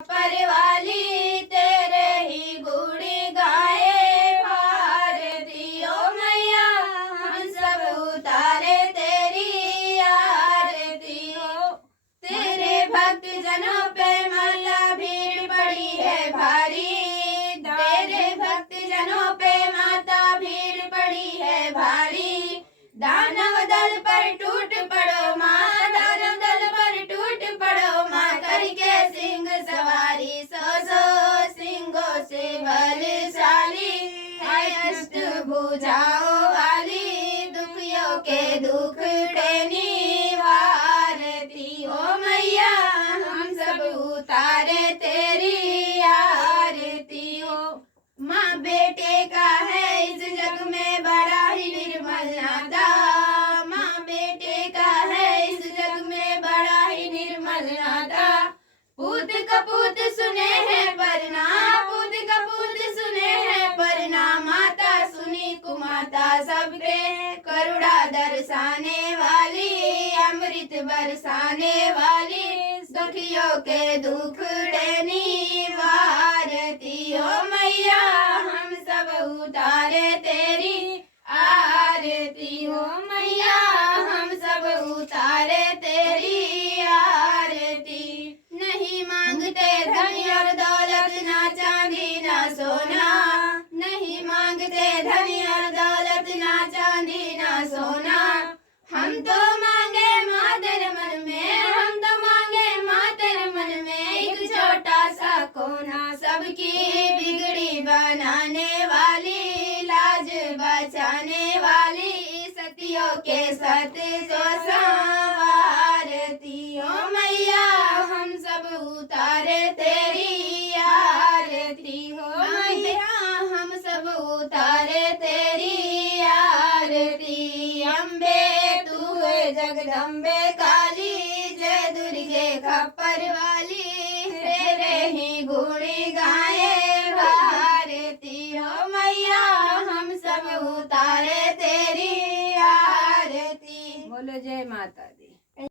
परवाली तेरे ही गुड़ी गाए भारती ओ मैया हम सब उतारे तेरी आरती हो। तेरे भक्त जनों पे माला भीड़ पड़ी है भारी, तेरे भक्त जनों पे माता भीड़ पड़ी है भारी। दानव दल पर टूट पड़ो माँ, दानव दल पर टूट पड़ो माँ, करके सिंह सवारी सो सो सिंहों से बलशाली है अष्टभुजाओं वाली, दुखियों के दुख निवारती ओ मैया हम सब उतारे तेरी आरती हो। माँ बेटे का है इस जग में बड़ा ही निर्मल नाता, माँ बेटे का है इस जग में बड़ा ही निर्मल नाता। पूत कपूत सुने हैं परना, पूत कपूत सुने हैं परना, माता सुनी कुमाता सबके करुणा दर्शाने वाली, अमृत बरसाने वाली, दुखियों के दुख निवारती हो मैया हम सब उतारे तेरी आरती हो मैया हम सब उतारे तेरी आरती। नहीं मांगते धन और दौलत ना चांदी ना सोना, नहीं मांगते धन और दौलत ना चांदी ना सोना, हम तो मांगे माँ तेरे मन में, हम तो मांगे माँ तेरे मन में एक छोटा सा कोना, सबकी बिगड़ी बनाने वाली, लाज बचाने वाली, सतियों के सत्य को संवारती हो मैया हम सब उतारे तेरी आरती हो मैया हम सब उतारे तेरी आरती। अम्बे तू है जगदम्बे काली, जय दुर्गे खप्पर वाली, तेरे ही गुणी गाए भारती हो मैया हम सब उतारे तेरी आरती। बोलो जय माता दी।